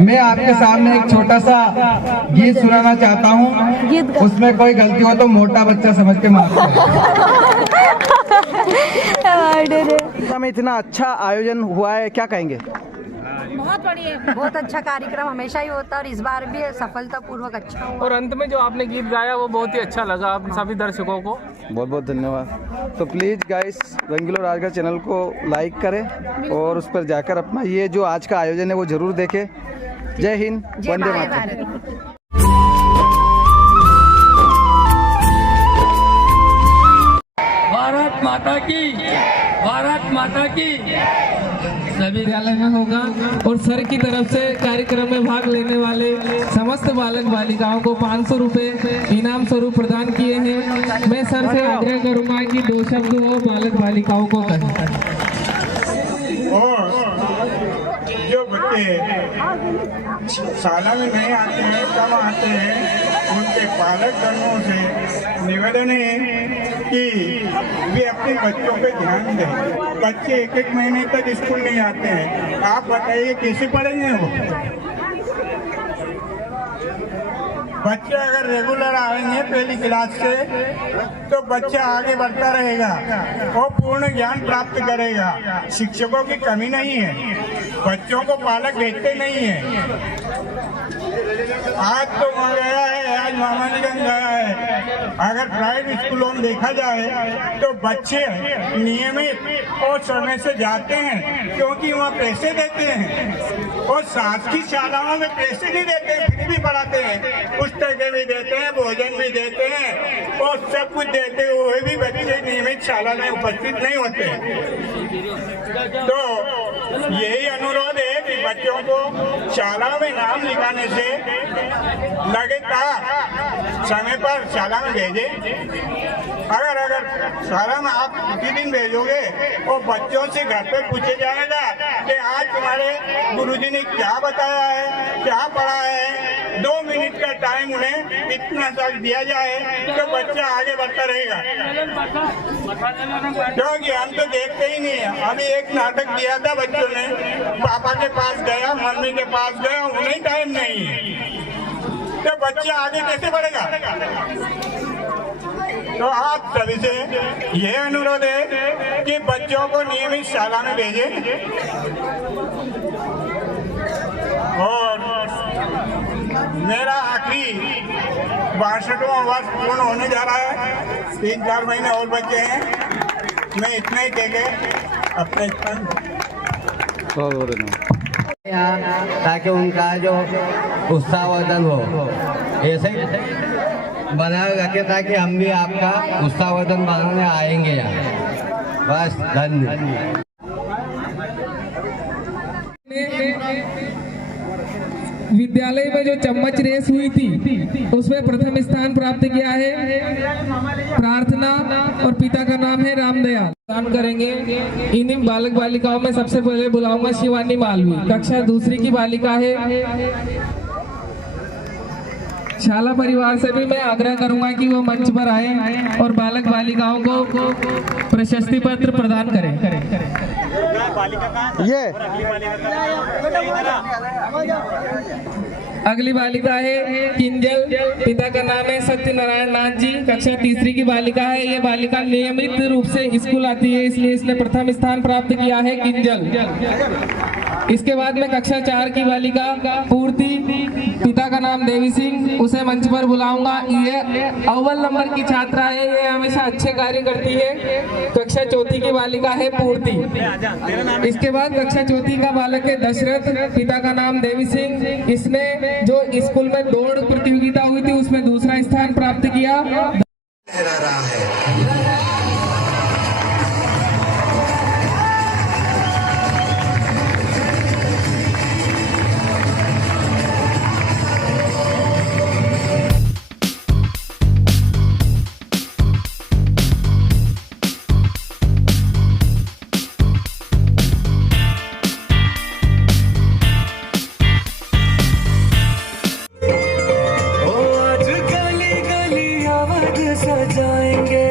मैं आपके सामने एक छोटा सा गीत सुनाना चाहता हूँ। उसमें कोई गलती हो तो मोटा बच्चा समझ के माफ करें। में इतना अच्छा आयोजन हुआ है, क्या कहेंगे? बहुत बढ़िया, बहुत अच्छा कार्यक्रम हमेशा ही होता है और इस बार भी सफलतापूर्वक अच्छा हुआ। और अंत में जो आपने गीत गाया वो बहुत ही अच्छा लगा आप सभी दर्शकों को। बहुत बहुत धन्यवाद। तो please guys Rangilo Rajgarh channel को लाइक करें और उस पर जाकर अपना ये जो आज का आयोजन है वो ज़रूर देखें। जय हिंद, वंदे मातरम। भारत माता की, भारत माता की। सभी विद्यालय में होगा और सर की तरफ से कार्यक्रम में भाग लेने वाले समस्त बालक बालिकाओं को 500 रुपये इनाम स्वरूप प्रदान किए हैं। मैं सर से आग्रह करूंगा कि 2 शब्द हो बालक बालिकाओं को कहें। और जो बच्चे शाला में नहीं आते हैं, कम आते हैं, उनके पालक गणों से निवेदन है कि वे अपने बच्चों पे ध्यान दें। बच्चे 1-1 महीने तक स्कूल नहीं आते हैं, आप बताइए कैसे पढ़ेंगे वो? बच्चे अगर रेगुलर आएंगे पहली क्लास से तो बच्चा आगे बढ़ता रहेगा और पूर्ण ज्ञान प्राप्त करेगा। शिक्षकों की कमी नहीं है, बच्चों को पालक भेजते नहीं है। आज तो वहाँ गया है, आज मामालीगंज गया है। अगर प्राइवेट स्कूलों में देखा जाए तो बच्चे नियमित और समय से जाते हैं क्योंकि वहाँ पैसे देते हैं, और साथ की शालाओं में पैसे नहीं देते हैं, फिर भी पढ़ाते हैं। पुस्तकें भी देते हैं, भोजन भी देते हैं और सब कुछ देते हुए भी बच्चे नियमित शाला में उपस्थित नहीं होते। तो यही अनुरोध है कि बच्चों को शाला में नाम लिखाने से लगातार समय पर शाला में भेजें। अगर शाला में आप प्रतिदिन भेजोगे और बच्चों से घर पे पूछे जाएगा कि आज तुम्हारे गुरुजी ने क्या बताया है, क्या पढ़ा है, 2 मिनट का टाइम उन्हें इतना सा दिया जाए तो बच्चा आगे बढ़ता रहेगा। क्योंकि हम तो देखते ही नहीं है। अभी एक नाटक दिया था बच्चों ने, पापा के पास गया, मम्मी के पास गया, उन्हें टाइम नहीं है, तो बच्चा आगे कैसे बढ़ेगा? तो आप सभी से यह अनुरोध है कि बच्चों को नियमित शाला में भेजें। और मेरा आखिरी 62वां वर्ष पूर्ण होने जा रहा है, 3-4 महीने और बचे हैं। मैं इतना ही कह के अपने ताकि उनका जो उत्साहवर्धन हो, ऐसे बनाए रखे ताकि हम भी आपका उत्साहवर्धन बनाने आएंगे यहाँ। बस धन्यवाद। विद्यालय में जो चम्मच रेस हुई थी उसमें प्रथम स्थान प्राप्त किया है प्रार्थना और पिता का नाम है रामदयाल। दान करेंगे। इन बालक बालिकाओं में सबसे पहले बुलाऊंगा शिवानी मालवी, कक्षा 2 की बालिका है। शाला परिवार से भी मैं आग्रह करूंगा कि वो मंच पर आए और बालक बालिकाओं को प्रशस्ति पत्र प्रदान करें। ये अगली बालिका है किंजल, पिता का नाम है सत्यनारायण नाथ जी, कक्षा 3 की बालिका है। ये बालिका नियमित रूप से स्कूल आती है, इसलिए इसने प्रथम स्थान प्राप्त किया है किंजल। इसके बाद में कक्षा 4 की बालिका पूर्ति, पिता का नाम देवी सिंह, उसे मंच पर बुलाऊंगा। ये अव्वल नंबर की छात्रा है, ये हमेशा अच्छे कार्य करती है। कक्षा 4 की बालिका है पूर्ति। इसके बाद कक्षा 4 का बालक है दशरथ, पिता का नाम देवी सिंह। इसने जो स्कूल में दौड़ प्रतियोगिता हुई थी उसमें 2रा स्थान प्राप्त किया। सजाएंगे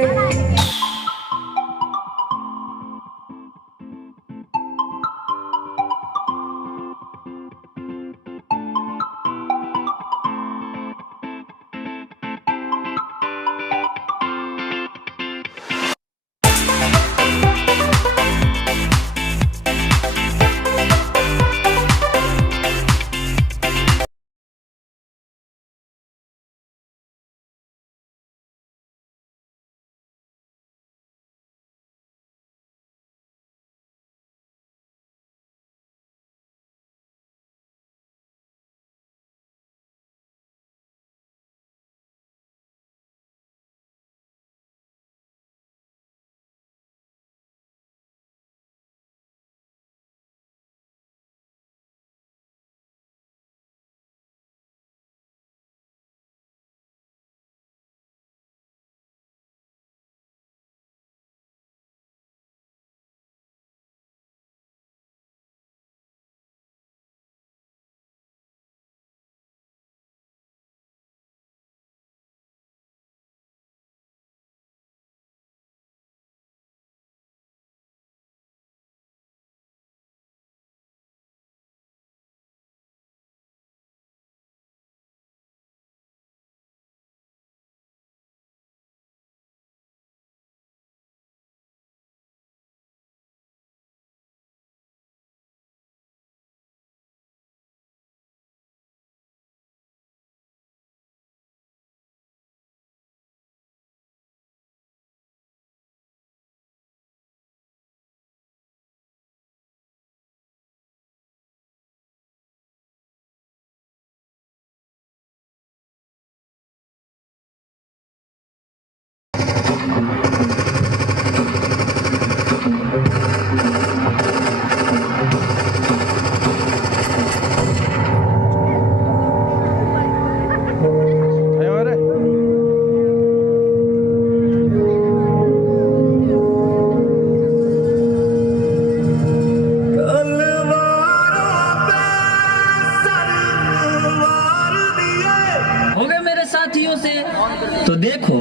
तो देखो।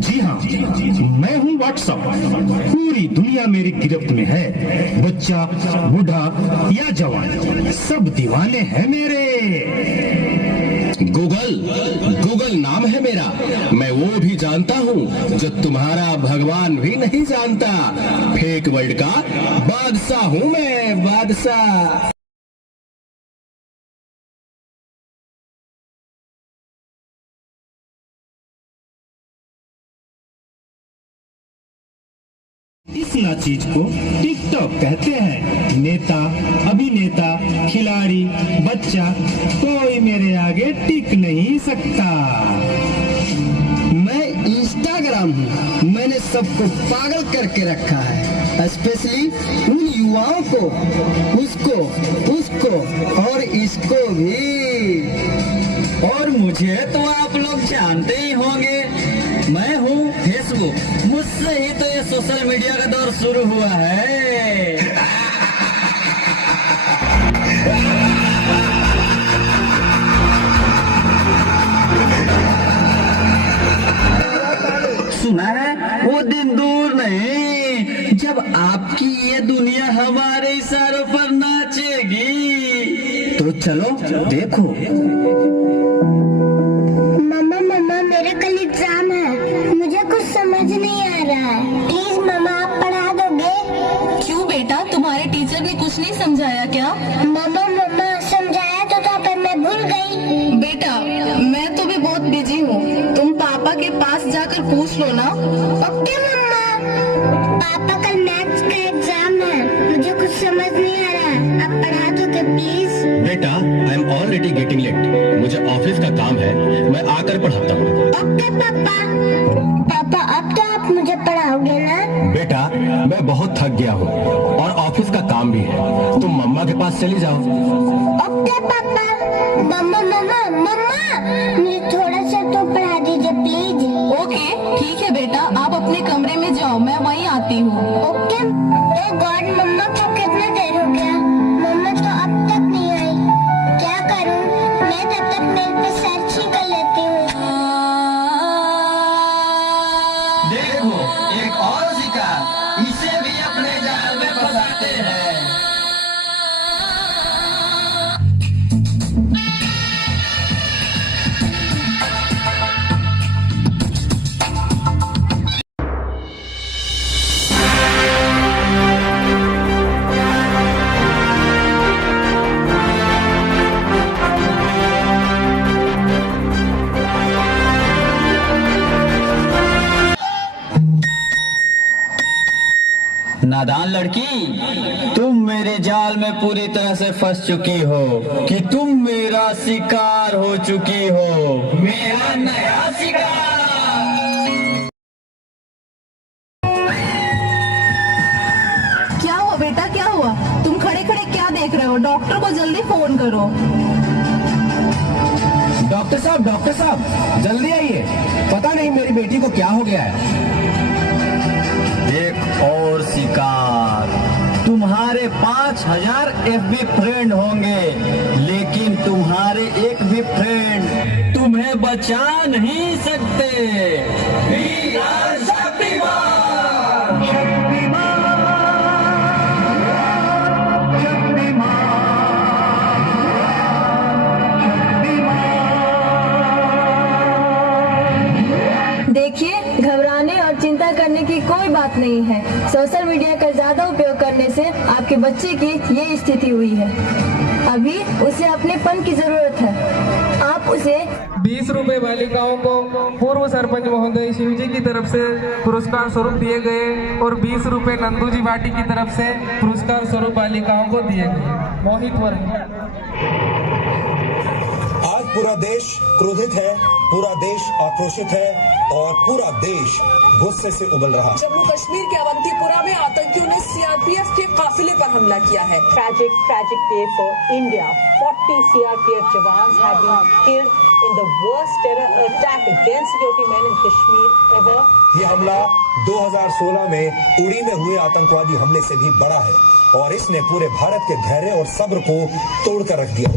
जी हाँ, मैं हूँ व्हाट्सएप। पूरी दुनिया मेरी गिरफ्त में है। बच्चा, बूढ़ा या जवान, सब दीवाने हैं मेरे। गूगल नाम है मेरा। मैं वो भी जानता हूँ जो तुम्हारा भगवान भी नहीं जानता। फेक वर्ल्ड का बादशाह हूँ मैं, बादशाह। इस नाचीज को टिकटॉक कहते हैं। नेता, अभिनेता, खिलाड़ी, बच्चा, कोई मेरे आगे टिक नहीं सकता। मैं इंस्टाग्राम हूँ। मैंने सबको पागल करके रखा है, स्पेशली उन युवाओं को, उसको और इसको भी। और मुझे तो आप लोग जानते ही होंगे, मैं हूँ फेसबुक। मुझसे ही तो ये सोशल मीडिया का दौर शुरू हुआ है। सुना है वो दिन दूर नहीं जब आपकी ये दुनिया हमारे इशारों पर नाचेगी। तो चलो देखो। मम्मा मेरा कल एग्जाम है, मुझे कुछ समझ नहीं आ रहा है। प्लीज मम्मा आप पढ़ा दोगे? क्यों बेटा, तुम्हारे टीचर ने कुछ नहीं समझाया क्या? मम्मा समझाया तो था पर मैं भूल गई। बेटा मैं तो भी बहुत बिजी हूँ, तुम पापा के पास जाकर पूछ लो ना। ओके मम्मा। पापा कल मैथ्स का एग्जाम है, मुझे कुछ समझ नहीं आ रहा है, आप पढ़ा दोगे प्लीज? बेटा I am already getting late. मुझे ऑफिस का काम है, मैं आकर पढ़ाता हूँ। ओके पापा अब तो आप मुझे पढ़ाओगे ना? बेटा मैं बहुत थक गया हूँ और ऑफिस का काम भी है, तुम मम्मा के पास चली जाओ। ओके पापा। मम्मा मुझे थोड़ा सा तो पढ़ा दीजिए प्लीज। ओके ठीक है बेटा, आप अपने कमरे में जाओ, मैं वहीं आती हूँ। ओके। ओ गॉड, मम्मा को कितना देर हो गया, मम्मा तो अब तक नहीं आई। क्या करूँ? मैं तब तक मेल पे सर्च ही कर लेती हूँ। देखो एक और शिकार, इसे भी अपने जाल में फंसाते हैं। नादान लड़की, तुम मेरे जाल में पूरी तरह से फंस चुकी हो कि तुम मेरा शिकार हो चुकी हो। मेरा नया शिकार। क्या हुआ बेटा, क्या हुआ? तुम खड़े खड़े क्या देख रहे हो? डॉक्टर को जल्दी फोन करो। डॉक्टर साहब जल्दी आइए, पता नहीं मेरी बेटी को क्या हो गया है। एक और शिकार। तुम्हारे 5000 FB फ्रेंड होंगे, लेकिन तुम्हारे एक भी फ्रेंड तुम्हें बचा नहीं सकते। वीर शक्तिमान। देखिए, घबराने और चिंता करने की कोई बात नहीं है। सोशल मीडिया का ज्यादा उपयोग करने से आपके बच्चे की ये स्थिति हुई है। अभी उसे अपनेपन की जरूरत है। आप उसे 20 रुपए बालिकाओं को पूर्व सरपंच महोदय शिवजी की तरफ से पुरस्कार स्वरूप दिए गए और 20 रुपए नंदूजी भाटी की तरफ से पुरस्कार स्वरूप बालिकाओं को दिए गए। मोहित वर्मा। आज पूरा देश क्रोधित है, पूरा देश आक्रोशित है और पूरा देश गुस्से से उबल रहा है। जम्मू कश्मीर के अवंतीपुरा में आतंकियों ने सीआरपीएफ के काफिले पर हमला किया है। Tragic day for India. 40 CRPF jawans have been killed in the worst terror attack against security men in Kashmir ever. ये हमला 2016 में उड़ी में हुए आतंकवादी हमले से भी बड़ा है और इसने पूरे भारत के धैर्य और सब्र को तोड़कर रख दिया।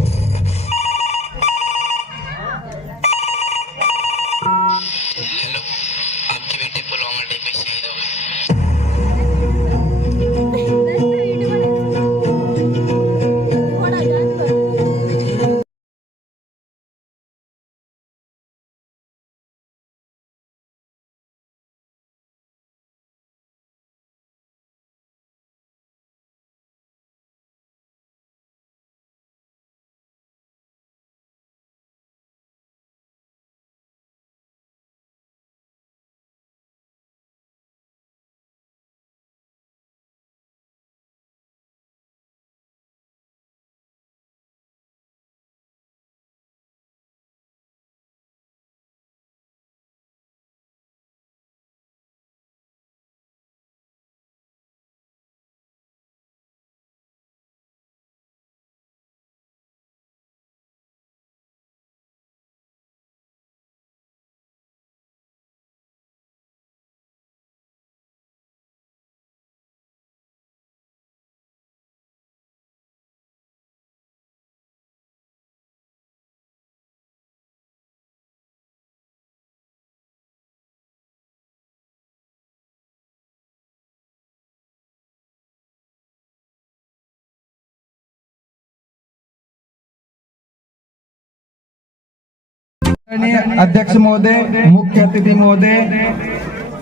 अध्यक्ष महोदय, मुख्य अतिथि महोदय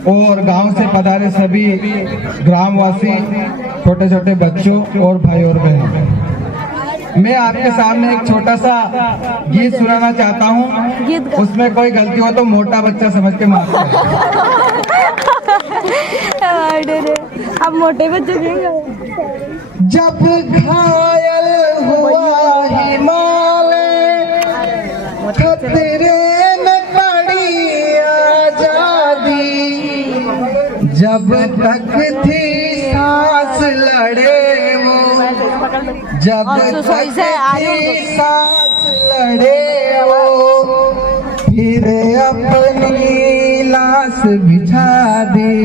और गांव से पधारे सभी ग्रामवासी, छोटे छोटे बच्चों और भाई और बहनों, मैं आपके सामने एक छोटा सा गीत सुनाना चाहता हूँ। उसमें कोई गलती हो तो मोटा बच्चा समझ के माफ करें। अब मोटे बच्चे जब घायल हुआ हिमालय, खतरे में पड़ी आजादी, जब तक थी सांस लड़े वो, जब तक थी सांस लड़े वो, फिर अपनी लाश बिछा दी।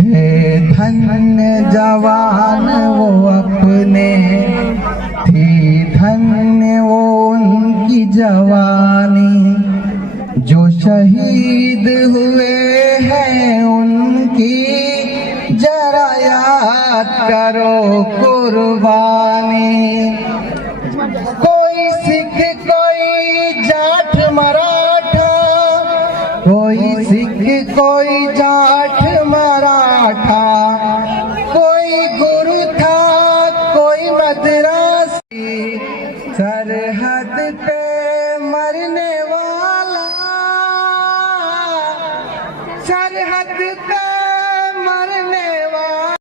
हे धन्य जवान वो अपने, थी धन्य वो उनकी जवानी, जो शहीद हुए हैं उनकी जरा याद करो कुर्बानी। कोई सिख, कोई जाट मराठा, कोई सिख, कोई जाट मराठा, कोई गुरु था, कोई मद्रासी, सरहद पे मरने वाला, सरहद पे मरने वाला।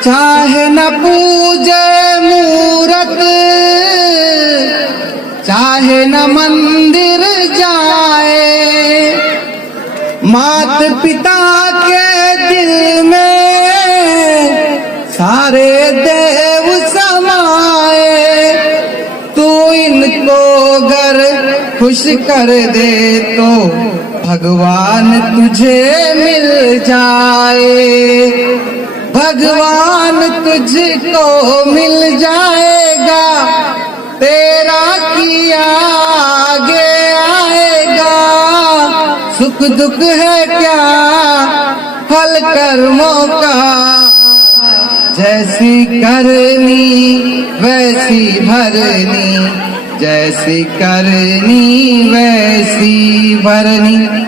चाहे न पूजे मूरत, चाहे न मंदिर जाए, मात पिता के दिल में सारे देव समाए। तू इनको अगर खुश कर दे तो भगवान तुझे मिल जाए, भगवान तुझको मिल जाएगा, तेरा किया आगे आएगा। सुख दुख है क्या हल कर्मों का, जैसी करनी वैसी भरनी, जैसी करनी वैसी भरनी।